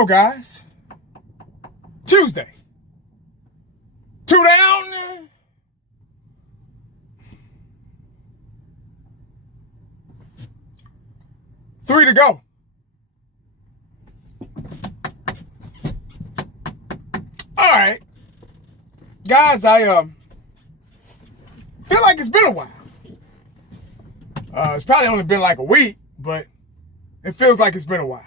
go, guys. Tuesday. 2 down. 3 to go. All right. Guys, I feel like it's been a while. It's probably only been like a week, but it feels like it's been a while.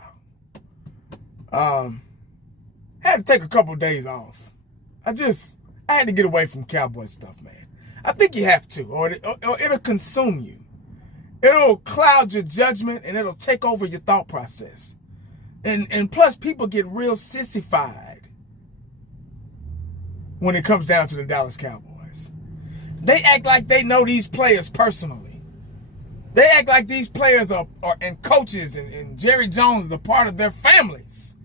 Had to take a couple days off. I had to get away from Cowboy stuff, man. I think you have to, or it'll consume you. It'll cloud your judgment, and it'll take over your thought process. And plus, people get real sissified when it comes down to the Dallas Cowboys. They act like they know these players personally. They act like these players are and coaches and Jerry Jones are part of their families.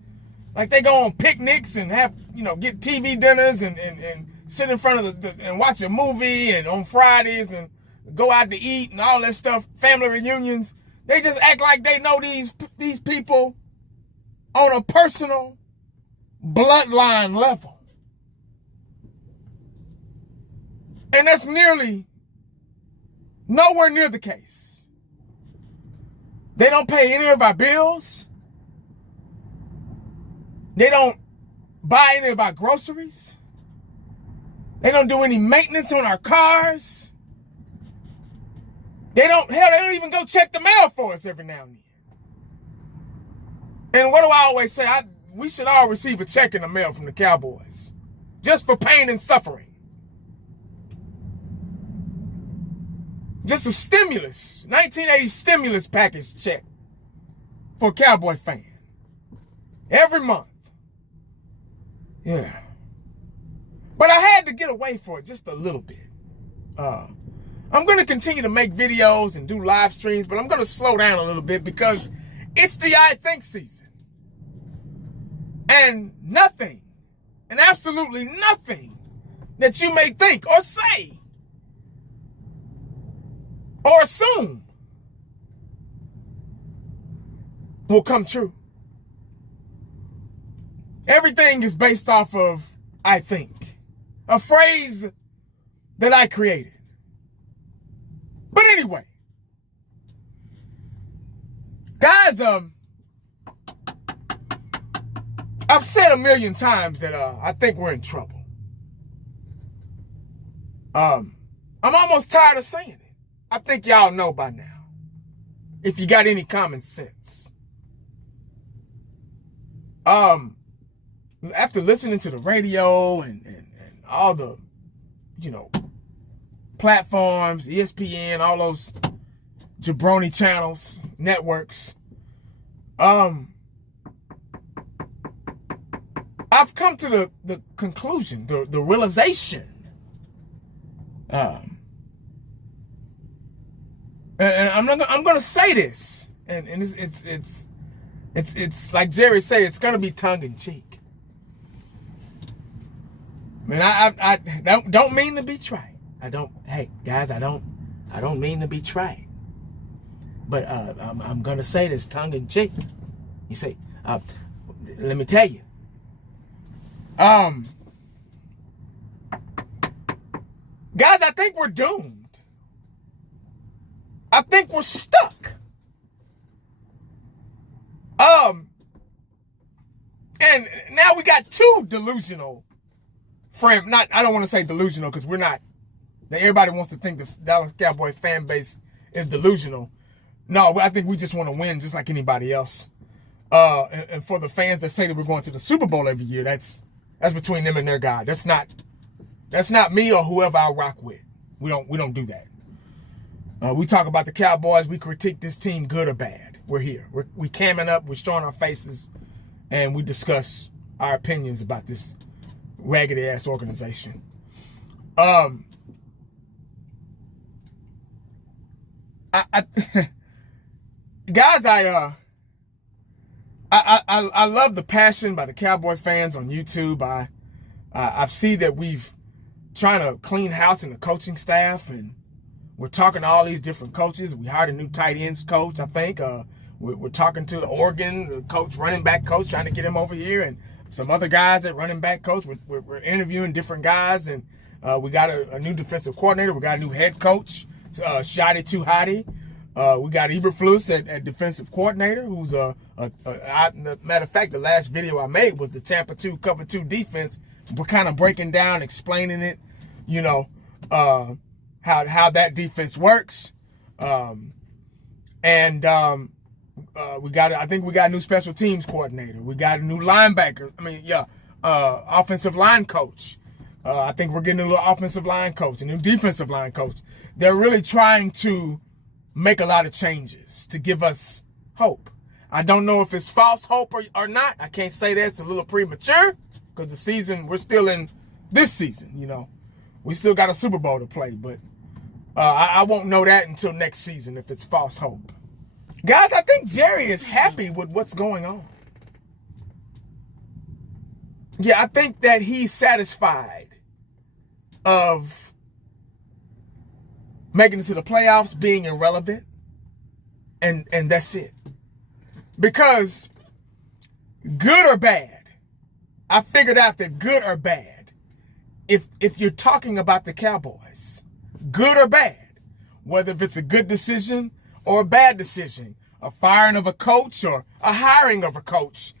Like they go on picnics and have, get TV dinners and sit in front of and watch a movie and on Fridays and go out to eat and all that stuff, family reunions. They just act like they know these people on a personal bloodline level. And that's nowhere near the case. They don't pay any of our bills. They don't buy any of our groceries. They don't do any maintenance on our cars. They don't even go check the mail for us every now and then. And what do I always say? We should all receive a check in the mail from the Cowboys. Just for pain and suffering. Just a stimulus, 1980 stimulus package check for a Cowboy fan. Every month. Yeah. But I had to get away for it just a little bit. I'm going to continue to make videos and do live streams, but I'm going to slow down a little bit because it's the I Think season. And nothing, and absolutely nothing that you may think or say or assume will come true. Everything is based off of I think, a phrase that I created. But anyway, guys, I've said a million times that I think we're in trouble. I'm almost tired of saying it. I think y'all know by now, if you got any common sense. After listening to the radio and all the, platforms, ESPN, all those jabroni channels, networks, I've come to the conclusion, the realization, and I'm going to say this, and it's like Jerry said, it's going to be tongue in cheek. Man, I don't mean to be trite. Hey guys, I don't mean to be trite. But I'm going to say this tongue in cheek. You say, let me tell you. Guys, I think we're doomed. I think we're stuck. And now we got two delusional friends. I don't want to say delusional because we're not. Everybody wants to think the Dallas Cowboy fan base is delusional. No, I think we just want to win just like anybody else. And for the fans that say that we're going to the Super Bowl every year, that's between them and their God. That's not me or whoever I rock with. We don't do that. We talk about the Cowboys. We critique this team, good or bad. We're here. We camming up. We're showing our faces, and we discuss our opinions about this raggedy ass organization. Guys, I love the passion by the Cowboy fans on YouTube. I see that we've trying to clean house in the coaching staff, and we're talking to all these different coaches. We hired a new tight ends coach, I think. We're talking to Oregon, the coach, running back coach, trying to get him over here, and some other guys at running back coach. We're interviewing different guys, and we got a new defensive coordinator. We got a new head coach, Shadi Tuhati. We got Eberflus at defensive coordinator, who's matter of fact, the last video I made was the Tampa 2 cover 2 defense. We're kind of breaking down, explaining it, how that defense works. I think we got a new special teams coordinator. We got a new linebacker. Offensive line coach. I think we're getting a new offensive line coach, a new defensive line coach. They're really trying to make a lot of changes to give us hope. I don't know if it's false hope or not. I can't say that. It's a little premature because we're still in this season, We still got a Super Bowl to play, but I won't know that until next season if it's false hope. Guys, I think Jerry is happy with what's going on. Yeah, I think that he's satisfied of making it to the playoffs, being irrelevant, and that's it. Because good or bad, I figured out that good or bad, if you're talking about the Cowboys, good or bad, whether if it's a good decision or a bad decision, a firing of a coach or a hiring of a coach,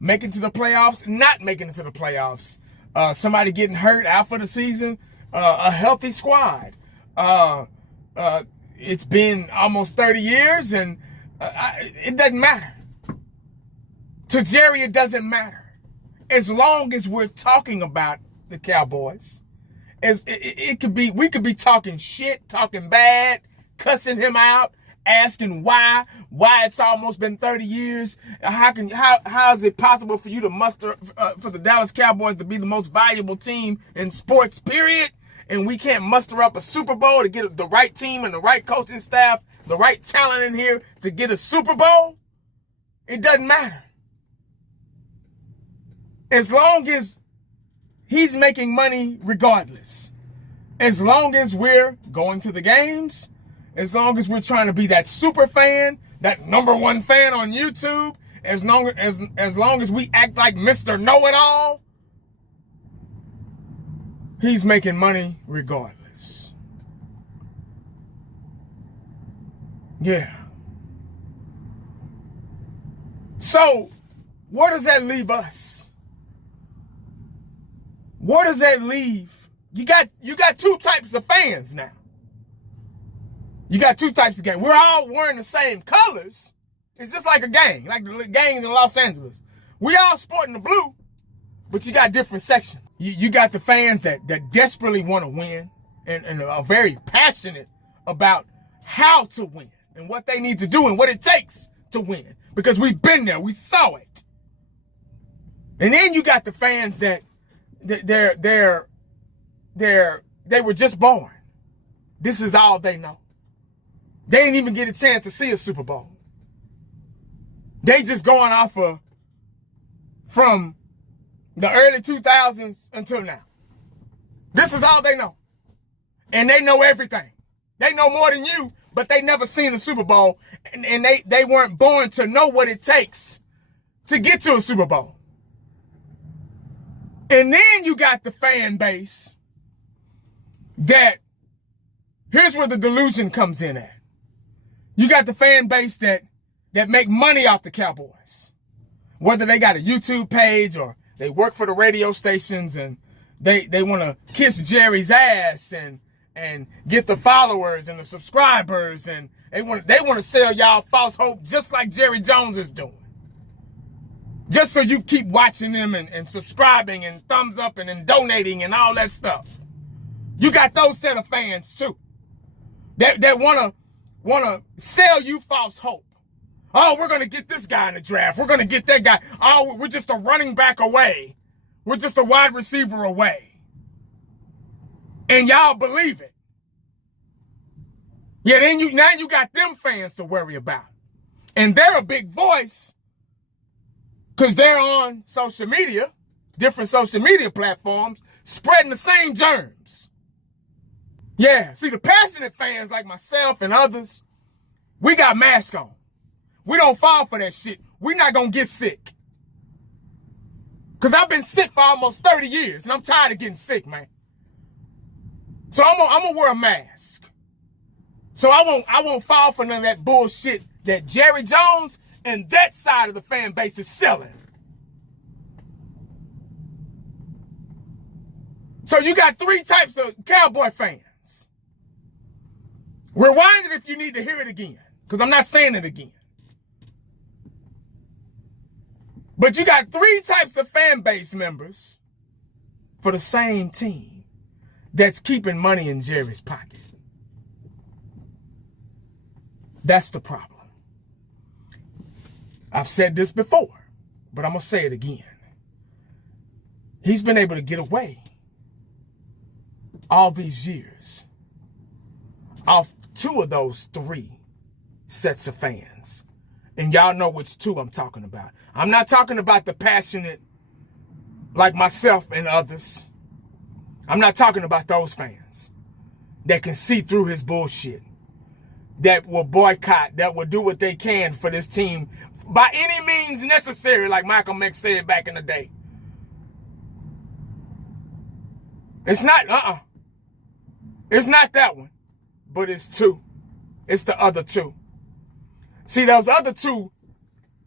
making it to the playoffs, not making it to the playoffs, somebody getting hurt out for the season, a healthy squad. It's been almost 30 years and it doesn't matter. To Jerry, it doesn't matter. As long as we're talking about the Cowboys, we could be talking shit, talking bad, cussing him out, asking why it's almost been 30 years. How is it possible for you to muster for the Dallas Cowboys to be the most valuable team in sports, period? And we can't muster up a Super Bowl to get the right team and the right coaching staff, the right talent in here to get a Super Bowl? It doesn't matter. As long as he's making money regardless. As long as we're going to the games, as long as we're trying to be that super fan, that #1 fan on YouTube, as long as we act like Mr. Know-It-All, he's making money regardless. Yeah. So, where does that leave us? Where does that leave? You got two types of fans now. You got two types of gangs. We're all wearing the same colors. It's just like a gang, like the gangs in Los Angeles. We all sporting the blue, but you got different sections. You got the fans that desperately want to win and are very passionate about how to win and what they need to do and what it takes to win. Because we've been there, we saw it. And then you got the fans that they were just born. This is all they know. They didn't even get a chance to see a Super Bowl. They just going off from the early 2000s until now. This is all they know. And they know everything. They know more than you, but they never seen a Super Bowl. And they weren't born to know what it takes to get to a Super Bowl. And then you got the fan base that, here's where the delusion comes in at. You got the fan base that make money off the Cowboys. Whether they got a YouTube page or they work for the radio stations and they want to kiss Jerry's ass and get the followers and the subscribers, and they want to sell y'all false hope just like Jerry Jones is doing. Just so you keep watching them and subscribing and thumbs up and donating and all that stuff. You got those set of fans too. That wanna sell you false hope. Oh, we're gonna get this guy in the draft. We're gonna get that guy. Oh, we're just a running back away. We're just a wide receiver away. And y'all believe it. Yeah, now you got them fans to worry about. And they're a big voice because they're on social media, different social media platforms, spreading the same germs. Yeah, see, the passionate fans like myself and others, we got masks on. We don't fall for that shit. We're not going to get sick. Because I've been sick for almost 30 years, and I'm tired of getting sick, man. So I'm going to wear a mask. So I won't fall for none of that bullshit that Jerry Jones and that side of the fan base is selling. So you got three types of Cowboy fans. Rewind it if you need to hear it again, because I'm not saying it again. But you got three types of fan base members for the same team that's keeping money in Jerry's pocket. That's the problem. I've said this before, but I'm going to say it again. He's been able to get away all these years off two of those three sets of fans. And y'all know which two I'm talking about. I'm not talking about the passionate like myself and others. I'm not talking about those fans that can see through his bullshit, that will boycott, that will do what they can for this team by any means necessary, like Malcolm X said back in the day. It's not, It's not that one, but it's two. It's the other two. See, those other two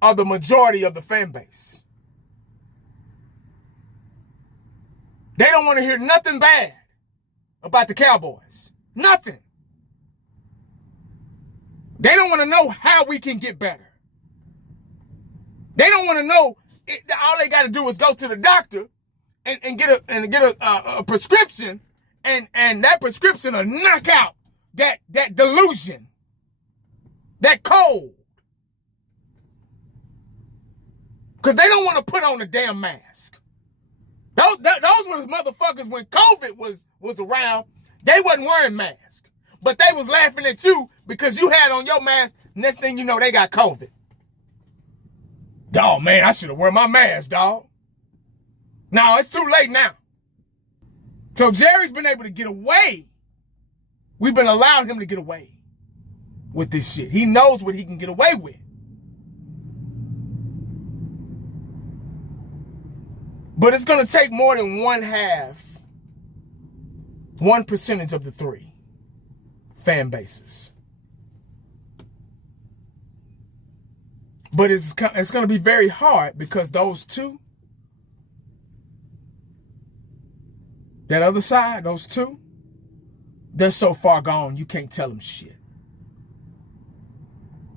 are the majority of the fan base. They don't want to hear nothing bad about the Cowboys. Nothing. They don't want to know how we can get better. They don't want to know. All they got to do is go to the doctor and get a prescription, and that prescription will knock out that delusion, that cold. Because they don't want to put on a damn mask. Those were the motherfuckers when COVID was around. They wasn't wearing masks. But they was laughing at you because you had on your mask. Next thing you know, they got COVID. Dog, man, I should have worn my mask, dog. No, it's too late now. So Jerry's been able to get away. We've been allowing him to get away with this shit. He knows what he can get away with. But it's going to take more than 1% of the three fan bases. But it's going to be very hard because those two, that other side, those two, they're so far gone you can't tell them shit.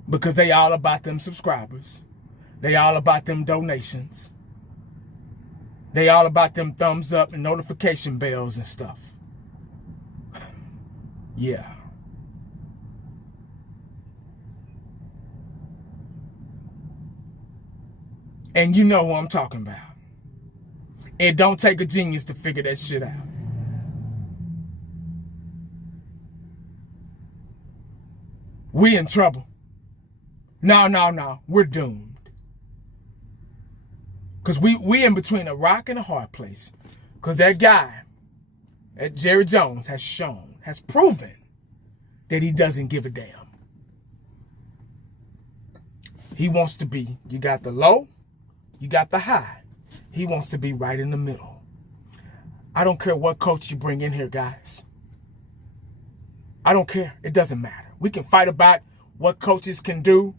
Because they all about them subscribers. They all about them donations. They all about them thumbs up and notification bells and stuff. Yeah. And you know who I'm talking about. It don't take a genius to figure that shit out. We in trouble. No. We're doomed. Because we in between a rock and a hard place. Because that guy, that Jerry Jones, has proven that he doesn't give a damn. He wants to be, you got the low, you got the high. He wants to be right in the middle. I don't care what coach you bring in here, guys. I don't care. It doesn't matter. We can fight about what coaches can do,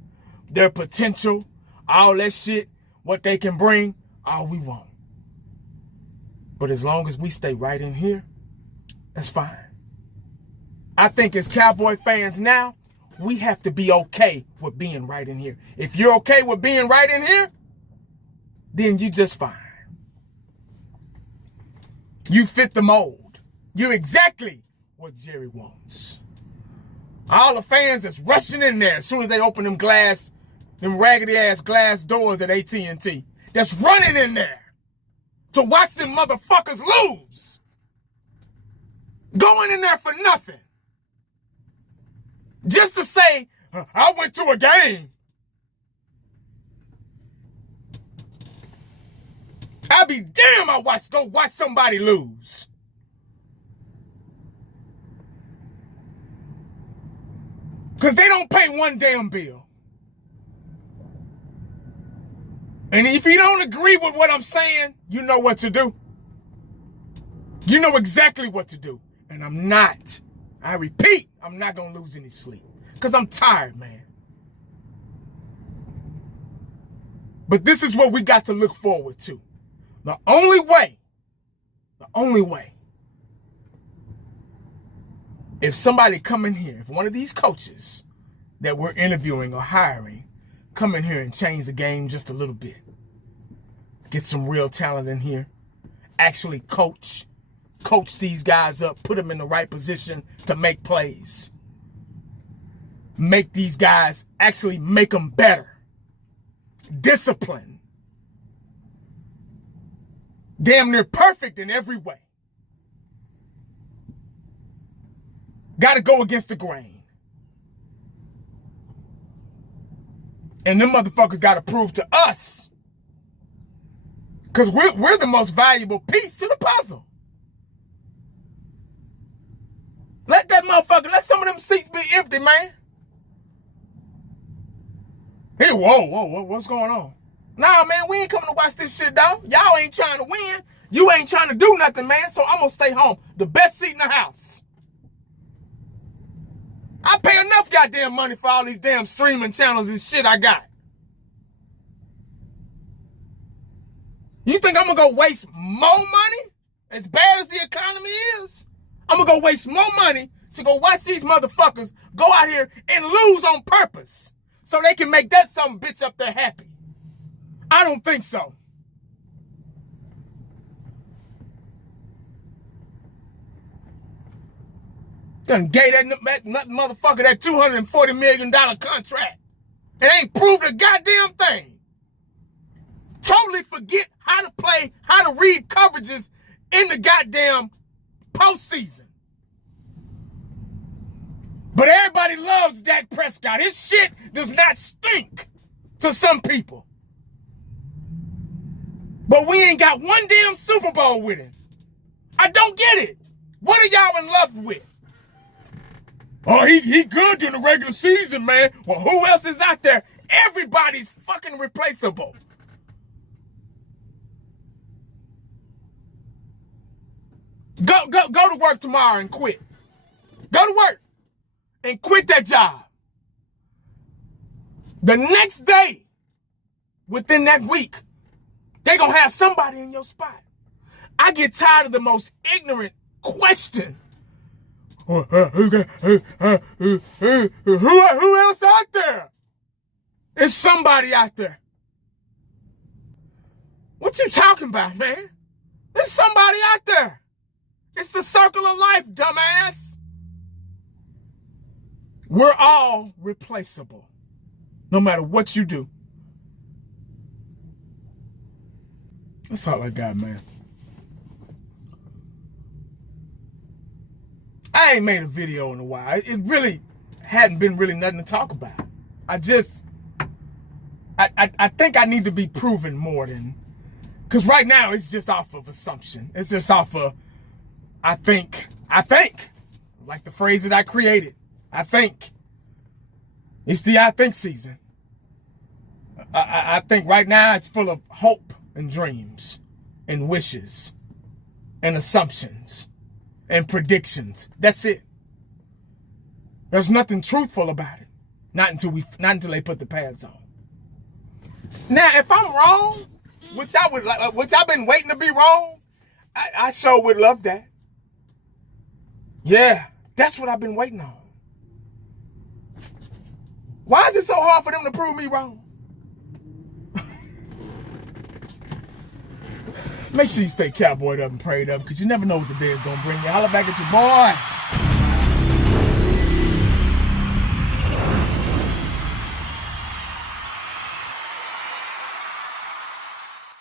their potential, all that shit, what they can bring, all we want. But as long as we stay right in here, that's fine. I think as Cowboy fans now, we have to be okay with being right in here. If you're okay with being right in here, then you just fine. You fit the mold. You're exactly what Jerry wants. All the fans that's rushing in there as soon as they open them raggedy ass glass doors at AT&T, that's running in there to watch them motherfuckers lose. Going in there for nothing. Just to say, I went to a game. I'll be damn go watch somebody lose. Because they don't pay one damn bill. And if you don't agree with what I'm saying, you know what to do. You know exactly what to do. And I'm not. I repeat, I'm not going to lose any sleep. Because I'm tired, man. But this is what we got to look forward to. The only way, if somebody come in here, if one of these coaches that we're interviewing or hiring come in here and change the game just a little bit, get some real talent in here, actually coach these guys up, put them in the right position to make plays, make these guys actually make them better, discipline, damn near perfect in every way. Got to go against the grain. And them motherfuckers got to prove to us, because we're the most valuable piece to the puzzle. Let some of them seats be empty, man. Hey, whoa, what's going on? Nah, man, we ain't coming to watch this shit, dog. Y'all ain't trying to win. You ain't trying to do nothing, man, so I'm gonna stay home. The best seat in the house. I pay enough goddamn money for all these damn streaming channels and shit I got. You think I'm gonna go waste more money? As bad as the economy is, I'm gonna go waste more money to go watch these motherfuckers go out here and lose on purpose so they can make that some bitch up there happy. I don't think so. Done gave that motherfucker that $240 million contract. It ain't proved a goddamn thing. Totally forget how to play, how to read coverages in the goddamn postseason. But everybody loves Dak Prescott. His shit does not stink to some people. But we ain't got one damn Super Bowl with him. I don't get it. What are y'all in love with? Oh, he good during the regular season, man. Well, who else is out there? Everybody's fucking replaceable. Go to work tomorrow and quit. Go to work and quit that job. The next day, within that week, they gonna have somebody in your spot. I get tired of the most ignorant question. Who else out there? There's somebody out there. What you talking about, man? There's somebody out there. It's the circle of life, dumbass. We're all replaceable, no matter what you do. That's all I got, man. I ain't made a video in a while. It really hadn't been really nothing to talk about. I think I need to be proven more than, because right now it's just off of assumption. It's just off of, I think, like the phrase that I created. I think. It's the I think season. I think right now it's full of hope and dreams and wishes and assumptions and predictions. That's it. There's nothing truthful about it. Not until they put the pads on. Now, if I'm wrong, which I've been waiting to be wrong, I sure would love that. Yeah, that's what I've been waiting on. Why is it so hard for them to prove me wrong? Make sure you stay cowboyed up and prayed up, because you never know what the day is going to bring you. Holla back at your boy.